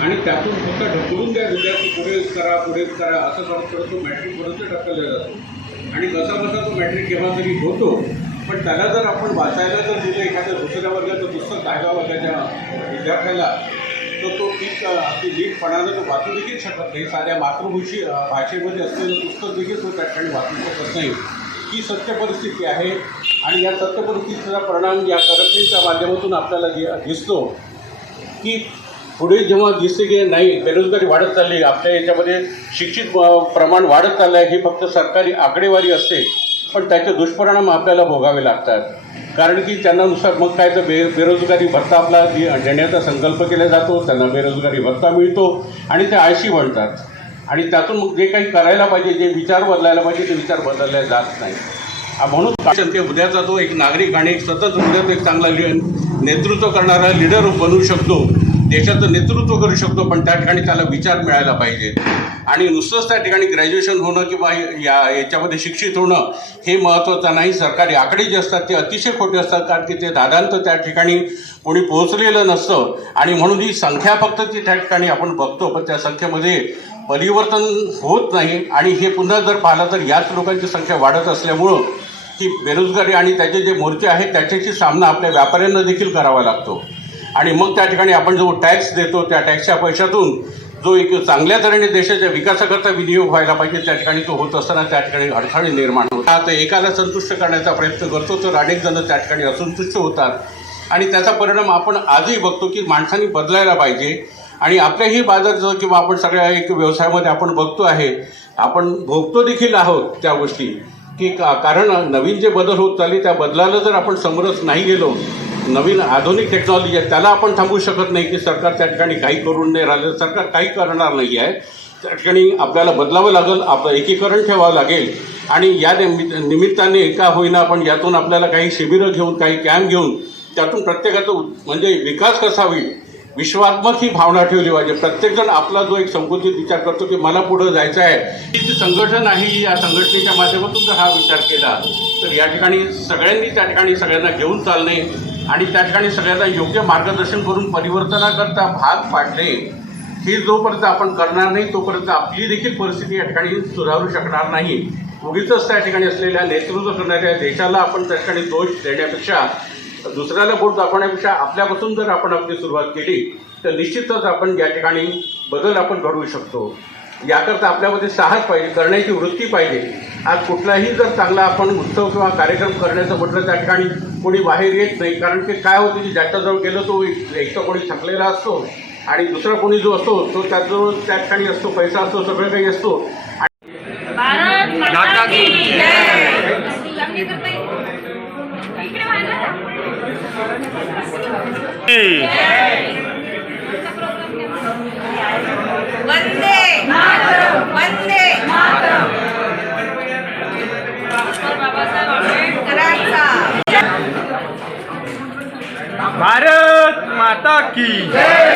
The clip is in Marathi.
आणि त्यातून फक्त ढकलून द्या विद्यार्थी पुढेच करा पुढेच करा असं करत करत तो मॅट्रिकपर्यंत ढकलला जातो. आणि कसा कसा तो मॅट्रिक केव्हा तरी होतो पण त्याला जर आपण वाचायला जर दिलं एखाद्या दुसऱ्या वर्गाचं पुस्तक दहाव्या वर्गाच्या विद्यार्थ्याला तर तो ठीक अगदी नीटपणानं तो वाचू देखील शकत नाही. साध्या मातृभूषी भाषेमध्ये असलेलं पुस्तक देखील तो त्या ठिकाणी वाचू शकत नाही. ही सत्य परिस्थिती आहे आणि या सत्य परिस्थितीचा परिणाम या करप्शनच्या माध्यमातून आपल्याला दिसतो की पुढे जेव्हा दिसते की नाही बेरोजगारी वाढत चालली आपल्या याच्यामध्ये शिक्षित प्रमाण वाढत चाललं आहे ही फक्त सरकारी आकडेवारी असते पण त्याचे दुष्परिणाम आपल्याला भोगावे लागतात. कारण की त्यांना नुसार मग काय तर बे बेरोजगारी भत्ता आपला देण्याचा संकल्प केला जातो त्यांना बेरोजगारी भत्ता मिळतो आणि ते आळशी बनतात. आणि त्यातून मग जे काही करायला पाहिजे जे विचार बदलायला पाहिजे ते विचार बदलले जात नाही म्हणून ते उद्याचा तो एक नागरिक आणि एक सतत उद्याचा एक चांगला नेतृत्व करणारा लिडर बनू शकतो. देशाचं नेतृत्व करू शकतो पण त्या ठिकाणी त्याला विचार मिळायला पाहिजे. आणि नुसतंच त्या ठिकाणी ग्रॅज्युएशन होणं किंवा या याच्यामध्ये शिक्षित होणं हे महत्त्वाचं नाही. सरकारी आकडे जे असतात ते अतिशय खोटे असतात कारण की ते दादांत त्या ठिकाणी कोणी पोहोचलेलं नसतं. आणि म्हणून ही संख्या फक्त ती त्या ठिकाणी आपण बघतो पण त्या संख्येमध्ये परिवर्तन होत नाही. आणि हे पुन्हा जर पाहिलं तर याच लोकांची संख्या वाढत असल्यामुळं की बेरोजगारी आणि त्याचे जे मोर्चे आहेत त्याच्याशी सामना आपल्या व्यापाऱ्यांना देखील करावा लागतो. आणि मग त्या ठिकाणी आपण जो टॅक्स देतो त्या टॅक्सच्या पैशातून जो एक चांगल्या तऱ्हेने देशाच्या विकासाकरता विनियोग व्हायला पाहिजे त्या ठिकाणी तो होत असताना त्या ठिकाणी अडथळे निर्माण होतात. आता एकाला संतुष्ट करण्याचा प्रयत्न करतो तर अनेक जण त्या ठिकाणी असंतुष्ट होतात. आणि त्याचा परिणाम आपण आजही बघतो की माणसांनी बदलायला पाहिजे. आणि आपल्याही बाजार जो किंवा आपण सगळ्या एक व्यवसायामध्ये आपण बघतो आहे आपण भोगतो देखील आहोत त्या गोष्टी. की का कारण नवीन जे बदल होत चालले त्या बदलाला जर आपण समरस नाही गेलो नवीन आधुनिक टेक्नॉलॉजी आहे त्याला आपण थांबवू शकत नाही की सरकार त्या ठिकाणी काही करून नाही राहिलं. सरकार काही करणार नाही आहे. त्या ठिकाणी आपल्याला बदलावं लागेल आपलं एकीकरण ठेवावं लागेल. आणि या निमित्त निमित्ताने का होईना आपण यातून आपल्याला काही शिबिरं घेऊन काही कॅम्प घेऊन त्यातून प्रत्येकाचं म्हणजे विकास कसा होईल? विश्वात्मक ही भावना ठेवली पाहिजे. प्रत्येकजण आपला जो एक संकुचित विचार करतो की मला पुढं जायचं आहे. ही जी संघटन आहे या संघटनेच्या माध्यमातून जर हा विचार केला तर या ठिकाणी सगळ्यांनी त्या ठिकाणी सगळ्यांना घेऊन चालणे आणि त्या ठिकाणी सगळ्यांना योग्य मार्गदर्शन करून परिवर्तनाकरता भाग पाडणे हे जोपर्यंत आपण करणार नाही तोपर्यंत आपली देखील परिस्थिती या ठिकाणी सुधारू शकणार नाही. उगीच त्या ठिकाणी असलेल्या नेतृत्व करणाऱ्या देशाला आपण त्या ठिकाणी दोष देण्यापेक्षा दुसऱ्याला बोट दाखवण्यापेक्षा आपल्यापासून जर आपण आपली सुरुवात केली तर निश्चितच आपण या ठिकाणी बदल आपण घडवू शकतो. याकरता आपल्यामध्ये साहस पाहिजे करण्याची वृत्ती पाहिजे. आज कुठलाही जर चांगला आपण उत्सव किंवा कार्यक्रम करण्याचं म्हटलं त्या ठिकाणी कोणी बाहेर येत नाही. कारण की काय होतं की ज्याच्याजवळ गेलो तो एक तर कोणी थकलेला असतो आणि दुसरा कोणी जो असतो तो त्याजवळ त्या ठिकाणी असतो पैसा असतो सगळं काही असतो. भारत भारत माता की